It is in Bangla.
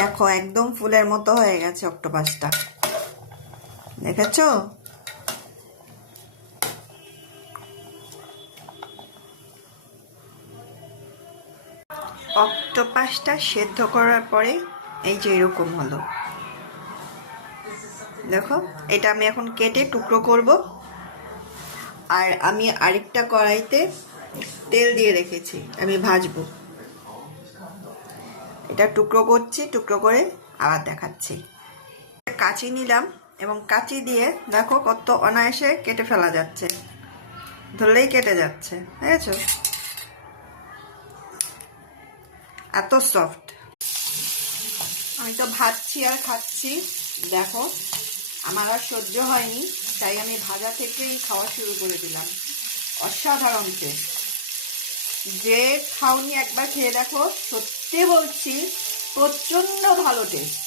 দেখো একদম ফুলের মতো হয়ে গেছে অক্টোপাসটা, দেখেছো? অক্টোপাসটা সেদ্ধ করার পরে এই যে এরকম হলো, দেখো। এটা আমি এখন কেটে টুকরো করব। আর আমি আরেকটা কড়াইতে তেল দিয়ে রেখেছি, আমি ভাজবো। এটা টুকরো করছি, টুকরো করে আবার দেখাচ্ছি। কাঁচি নিলাম এবং কাঁচি দিয়ে দেখো কত অনায়াসে কেটে ফেলা যাচ্ছে, ধরলেই কেটে যাচ্ছে, দেখেছো? এত সফট। আমি তো ভাজছি আর খাচ্ছি, দেখো। আমার আর সহ্য হয়নি, তাই আমি ভাজা থেকেই খাওয়া শুরু করে দিলাম। অসাধারণ টেস্ট। যে খাওনি একবার খেয়ে দেখো, সত্যি বলছি প্রচণ্ড ভালো টেস্ট।